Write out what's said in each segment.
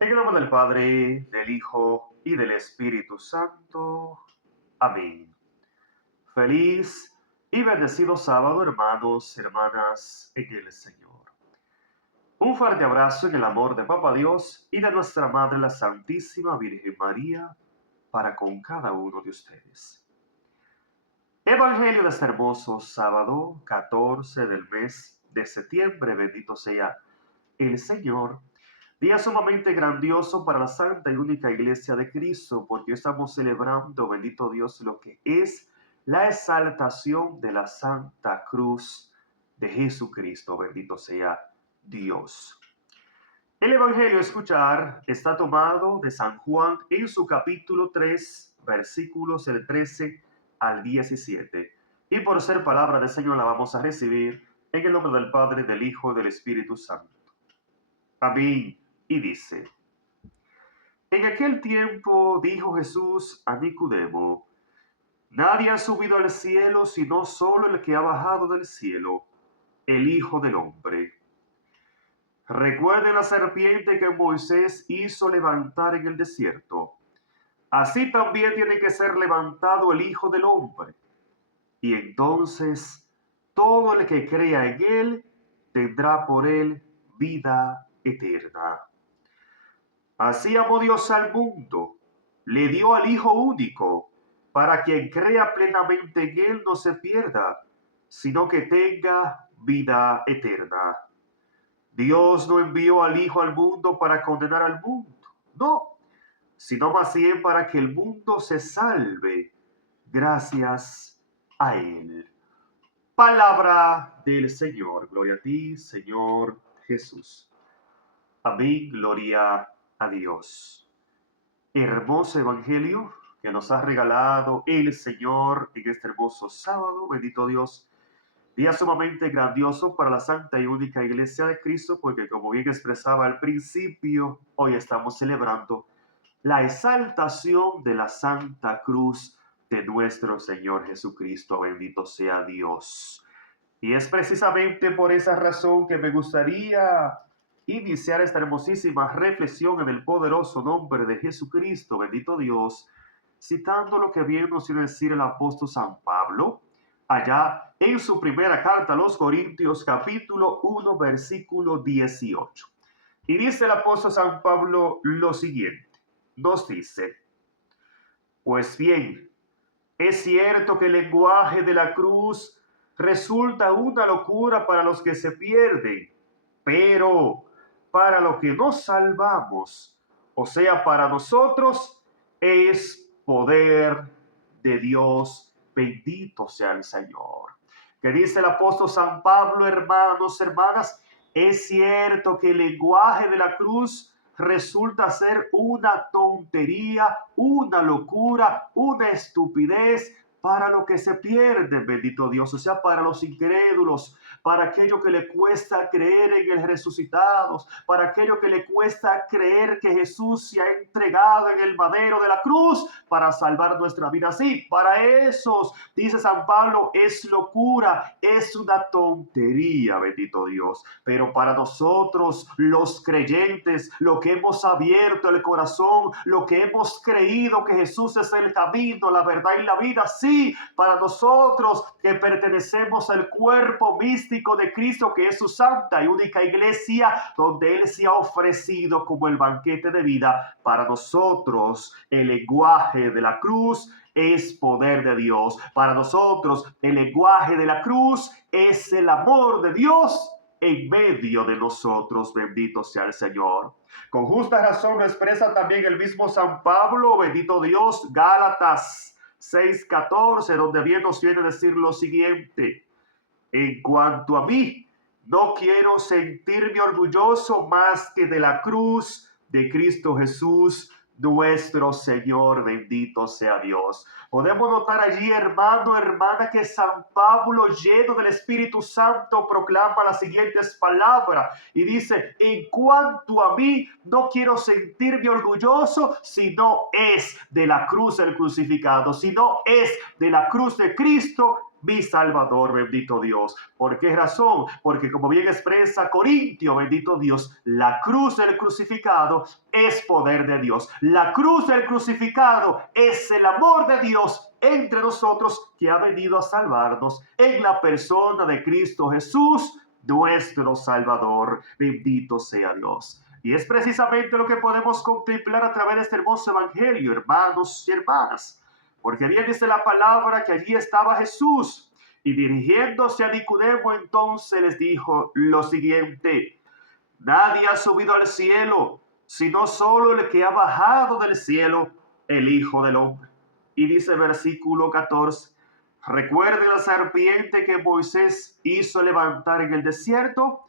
En el nombre del Padre, del Hijo y del Espíritu Santo. Amén. Feliz y bendecido sábado, hermanos y hermanas en el Señor. Un fuerte abrazo en el amor de Papá Dios y de nuestra Madre, la Santísima Virgen María, para con cada uno de ustedes. Evangelio de este hermoso sábado, 14 del mes de septiembre, bendito sea el Señor. Día sumamente grandioso para la Santa y Única Iglesia de Cristo, porque estamos celebrando, bendito Dios, lo que es la exaltación de la Santa Cruz de Jesucristo, bendito sea Dios. El Evangelio a escuchar está tomado de San Juan en su capítulo 3, versículos del 13 al 17. Y por ser palabra del Señor la vamos a recibir en el nombre del Padre, del Hijo y del Espíritu Santo. Amén. Y dice: En aquel tiempo dijo Jesús a Nicodemo: Nadie ha subido al cielo sino solo el que ha bajado del cielo, el Hijo del Hombre. Recuerden la serpiente que Moisés hizo levantar en el desierto. Así también tiene que ser levantado el Hijo del Hombre. Y entonces todo el que crea en él tendrá por él vida eterna. Así amó Dios al mundo, le dio al Hijo único, para quien crea plenamente en Él no se pierda, sino que tenga vida eterna. Dios no envió al Hijo al mundo para condenar al mundo, no, sino más bien para que el mundo se salve gracias a Él. Palabra del Señor. Gloria a ti, Señor Jesús. Amén, gloria a Dios. Hermoso evangelio que nos ha regalado el Señor en este hermoso sábado, bendito Dios, día sumamente grandioso para la Santa y Única Iglesia de Cristo, porque como bien expresaba al principio, hoy estamos celebrando la exaltación de la Santa Cruz de nuestro Señor Jesucristo, bendito sea Dios. Y es precisamente por esa razón que me gustaría iniciar esta hermosísima reflexión en el poderoso nombre de Jesucristo, bendito Dios, citando lo que bien nos quiere decir el apóstol San Pablo, allá en su primera carta a los Corintios, capítulo 1, versículo 18. Y dice el apóstol San Pablo lo siguiente, nos dice: Pues bien, es cierto que el lenguaje de la cruz resulta una locura para los que se pierden, pero para los que nos salvamos, o sea, para nosotros, es poder de Dios. Bendito sea el Señor. Que dice el apóstol San Pablo, hermanos, hermanas, es cierto que el lenguaje de la cruz resulta ser una tontería, una locura, una estupidez para lo que se pierde, bendito Dios, o sea, para los incrédulos, para aquello que le cuesta creer en el resucitado, para aquello que le cuesta creer que Jesús se ha entregado en el madero de la cruz para salvar nuestra vida. Sí, para esos, dice San Pablo, es locura, es una tontería, bendito Dios. Pero para nosotros, los creyentes, lo que hemos abierto el corazón, lo que hemos creído que Jesús es el camino, la verdad y la vida, sí, para nosotros que pertenecemos al cuerpo místico de Cristo, que es su santa y única iglesia, donde Él se ha ofrecido como el banquete de vida, para nosotros el lenguaje de la cruz es poder de Dios. Para nosotros el lenguaje de la cruz es el amor de Dios en medio de nosotros, bendito sea el Señor. Con justa razón lo expresa también el mismo San Pablo, bendito Dios, Gálatas 6:14, donde bien nos viene a decir lo siguiente: en cuanto a mí, no quiero sentirme orgulloso más que de la cruz de Cristo Jesús, nuestro Señor, bendito sea Dios. Podemos notar allí, hermano, hermana, que San Pablo, lleno del Espíritu Santo, proclama las siguientes palabras y dice: en cuanto a mí, no quiero sentirme orgulloso, si no es de la cruz del crucificado, si no es de la cruz de Cristo, mi Salvador, bendito Dios. ¿Por qué razón? Porque como bien expresa Corintio, bendito Dios, la cruz del crucificado es poder de Dios. La cruz del crucificado es el amor de Dios entre nosotros que ha venido a salvarnos en la persona de Cristo Jesús, nuestro Salvador. Bendito sea Dios. Y es precisamente lo que podemos contemplar a través de este hermoso evangelio, hermanos y hermanas. Porque bien dice la palabra que allí estaba Jesús y dirigiéndose a Nicodemo entonces les dijo lo siguiente: nadie ha subido al cielo, sino solo el que ha bajado del cielo, el Hijo del Hombre. Y dice versículo 14, recuerde la serpiente que Moisés hizo levantar en el desierto,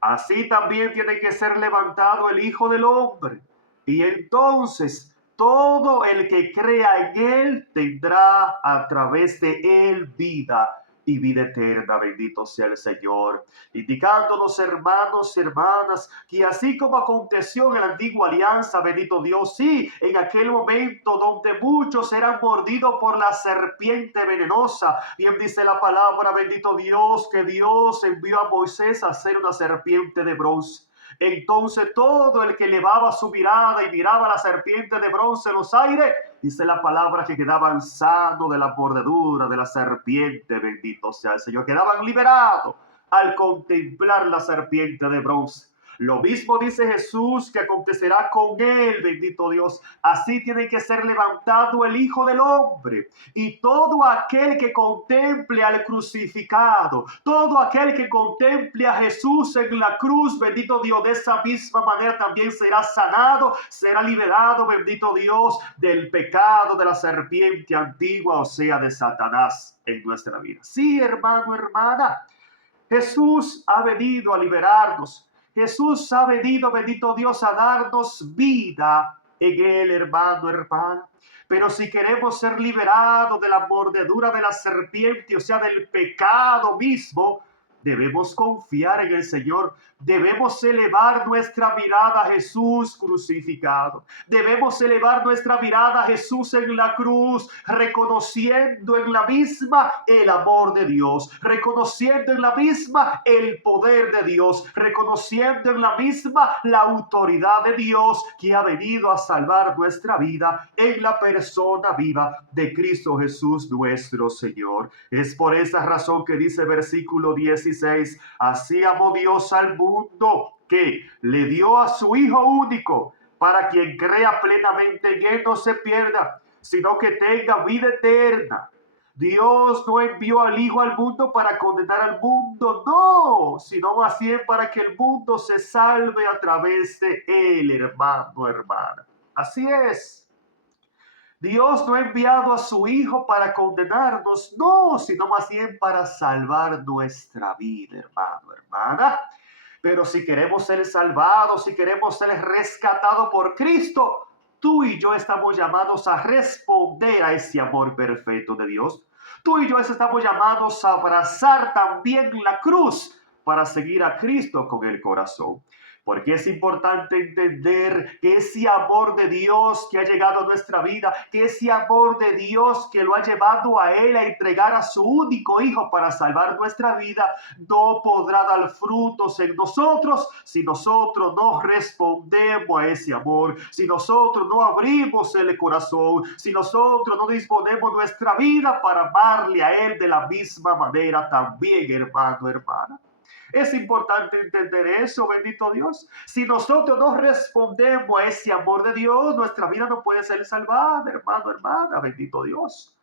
así también tiene que ser levantado el Hijo del Hombre. Y entonces todo el que crea en él tendrá a través de él vida y vida eterna. Bendito sea el Señor, indicándonos, hermanos y hermanas, que así como aconteció en la antigua alianza, bendito Dios, sí, en aquel momento donde muchos eran mordidos por la serpiente venenosa, bien dice la palabra, bendito Dios, que Dios envió a Moisés a hacer una serpiente de bronce. Entonces todo el que elevaba su mirada y miraba a la serpiente de bronce en los aires, dice la palabra que quedaban sanos de la mordedura de la serpiente, bendito sea el Señor, quedaban liberados al contemplar la serpiente de bronce. Lo mismo dice Jesús que acontecerá con él, bendito Dios. Así tiene que ser levantado el Hijo del Hombre. Y todo aquel que contemple al crucificado, todo aquel que contemple a Jesús en la cruz, bendito Dios, de esa misma manera también será sanado, será liberado, bendito Dios, del pecado de la serpiente antigua, o sea, de Satanás en nuestra vida. Sí, hermano, hermana, Jesús ha venido a liberarnos. Jesús ha venido, bendito Dios, a darnos vida en él, hermano, hermana. Pero si queremos ser liberados de la mordedura de la serpiente, o sea, del pecado mismo, debemos confiar en el Señor. Debemos elevar nuestra mirada a Jesús crucificado. Debemos elevar nuestra mirada a Jesús en la cruz, reconociendo en la misma el amor de Dios, reconociendo en la misma el poder de Dios, reconociendo en la misma la autoridad de Dios que ha venido a salvar nuestra vida en la persona viva de Cristo Jesús nuestro Señor. Es por esa razón que dice versículo 16, así amó Dios al mundo que le dio a su Hijo único, para quien crea plenamente en él no se pierda, sino que tenga vida eterna. Dios no envió al Hijo al mundo para condenar al mundo, no, sino más bien para que el mundo se salve a través de él, hermano, hermana. Así es. Dios no ha enviado a su Hijo para condenarnos, no, sino más bien para salvar nuestra vida, hermano, hermana. Pero si queremos ser salvados, si queremos ser rescatados por Cristo, tú y yo estamos llamados a responder a ese amor perfecto de Dios. Tú y yo estamos llamados a abrazar también la cruz para seguir a Cristo con el corazón. Porque es importante entender que ese amor de Dios que ha llegado a nuestra vida, que ese amor de Dios que lo ha llevado a Él a entregar a su único Hijo para salvar nuestra vida, no podrá dar frutos en nosotros si nosotros no respondemos a ese amor, si nosotros no abrimos el corazón, si nosotros no disponemos nuestra vida para amarle a Él de la misma manera también, hermano, hermana. Es importante entender eso, bendito Dios. Si nosotros no respondemos a ese amor de Dios, nuestra vida no puede ser salvada, hermano, hermana, bendito Dios.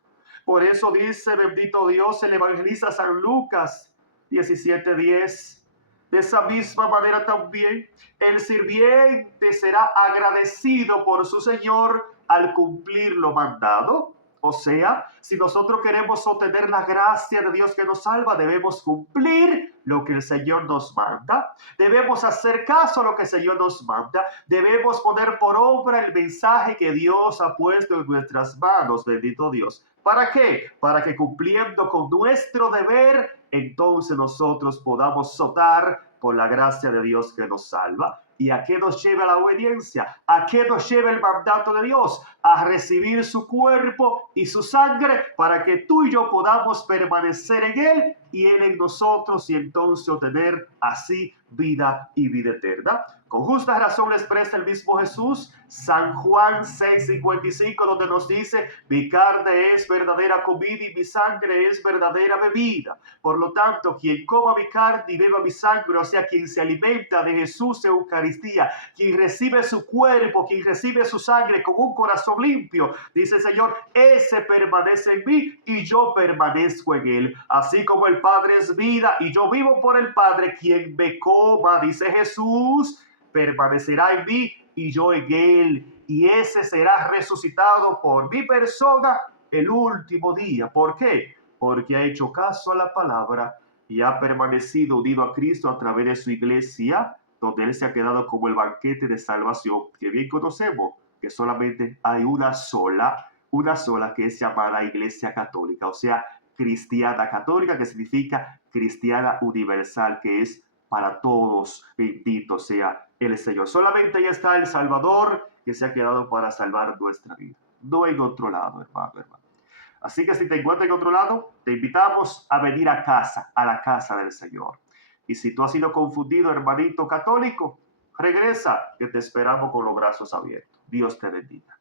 Por eso dice, bendito Dios, el evangelista San Lucas 17:10. De esa misma manera también, el sirviente será agradecido por su Señor al cumplir lo mandado. O sea, si nosotros queremos obtener la gracia de Dios que nos salva, debemos cumplir lo que el Señor nos manda. Debemos hacer caso a lo que el Señor nos manda. Debemos poner por obra el mensaje que Dios ha puesto en nuestras manos, bendito Dios. ¿Para qué? Para que cumpliendo con nuestro deber, entonces nosotros podamos optar por la gracia de Dios que nos salva. ¿Y a qué nos lleva la obediencia? ¿A qué nos lleva el mandato de Dios? a recibir su cuerpo y su sangre para que tú y yo podamos permanecer en Él y Él en nosotros y entonces obtener así vida y vida eterna. Con justa razón expresa el mismo Jesús, San Juan 6:55, donde nos dice, mi carne es verdadera comida y mi sangre es verdadera bebida. Por lo tanto, quien coma mi carne y beba mi sangre, o sea, quien se alimenta de Jesús en Eucaristía, quien recibe su cuerpo, quien recibe su sangre con un corazón limpio, dice el Señor, ese permanece en mí y yo permanezco en él. Así como el Padre es vida y yo vivo por el Padre, quien me coma, dice Jesús, permanecerá en mí y yo en él. Y ese será resucitado por mi persona el último día. ¿Por qué? Porque ha hecho caso a la palabra y ha permanecido unido a Cristo a través de su iglesia, donde Él se ha quedado como el banquete de salvación, que bien conocemos que solamente hay una sola que es llamada Iglesia Católica, o sea, cristiana católica, que significa cristiana universal, que es para todos, bendito sea el Señor. Solamente ahí está el Salvador, que se ha quedado para salvar nuestra vida. No en otro lado, hermano. Así que si te encuentras en otro lado, te invitamos a venir a casa, a la casa del Señor. Y si tú has sido confundido, hermanito católico, regresa, que te esperamos con los brazos abiertos. Dios te bendiga.